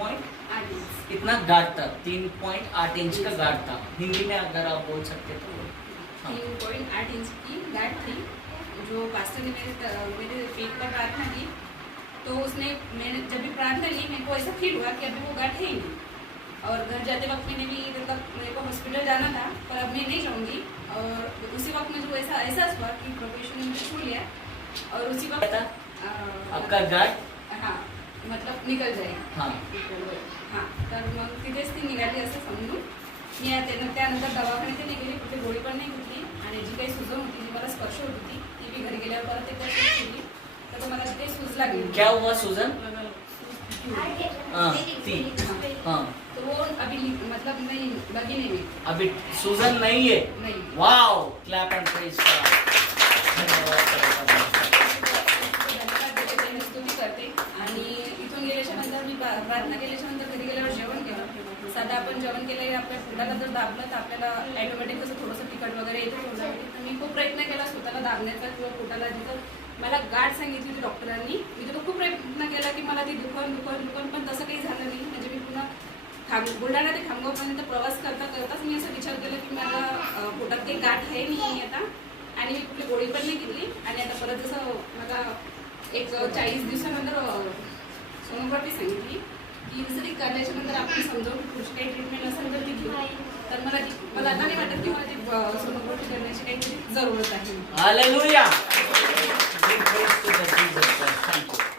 3.8 इतना गाढ़ था, 3.8 इंच का गाढ़ था। हिंदी में अगर आप बोल सकते तो। 3.8 इंच की गांठ थी। जो पास्टर ने मेरे पेट पर प्रार्थना की, तो उसने मैंने जब भी प्रार्थना की मेरे को ऐसा फील हुआ कि अभी वो गांठ है ही नहीं। और घर जाते वक्त मैंने भी मतलब मेरे को हॉस्पिटल जाना था, पर अब मैं नहीं जाऊँगी। और उसी वक्त मुझे ऐसा एहसास हुआ कि प्रोफेशन ने छू लिया, और उसी वक्त आपका गाठ हाँ मतलब निघल जाईल। हां हां, तर मग तिथेच ती निघाली असं समजून मी त्यानंतर दवाखान्यात नाही गेली, कुठे गोळी पण नाही घेतली, आणि जी काही सुजन होती, जी मला स्पर्श होत होती, ती मी घरी गेल्यावर परत एकदा चेक केली, तर मला तिथे सूज लागली। क्या हुआ सूजन? हाँ, तो वो अभी मतलब नहीं लगी नहीं मैं। अभी सूजन नहीं है। नहीं। वाओ, क्लैप एंड प्रेज स्तुती करते। आणि इथून गेल्याच्या नंतर मी प्रार्थना केल्याच्या नंतर घरी गेल्यावर जेवण केलं। साधा आपण जेवण केलं आपल्या पोटाला जर दाबलं तर आपल्याला ऑटोमॅटिक कसं थोडंसं तिखट वगैरे येतं पोटामध्ये, तर मी खूप प्रयत्न केला स्वतःला दाबण्याचा किंवा पोटाला जिथं मला गाठ सांगितली होती डॉक्टरांनी, मी तिथं खूप प्रयत्न केला की मला ती दुखन पण तसं काही झालं नाही। म्हणजे मी पुन्हा बुलढाणा ते खामगावपर्यंत प्रवास करताच मी असं विचार केला की मला पोटात काही गाठ आहे नाही आता, आणि मी कुठली गोळी पण नाही घेतली। आणि आता परत जसं मला एक 40 दिवसानंतर सोनोग्राफी सांगितली की जरी करण्याच्या नंतर आपण समजावून की पुढची काही ट्रीटमेंट असेल तर ती घेऊ, तर मला आता नाही वाटत की मला ती सोनोग्राफी करण्याची काही जरूरत आहे। हालेलुया। Thank you.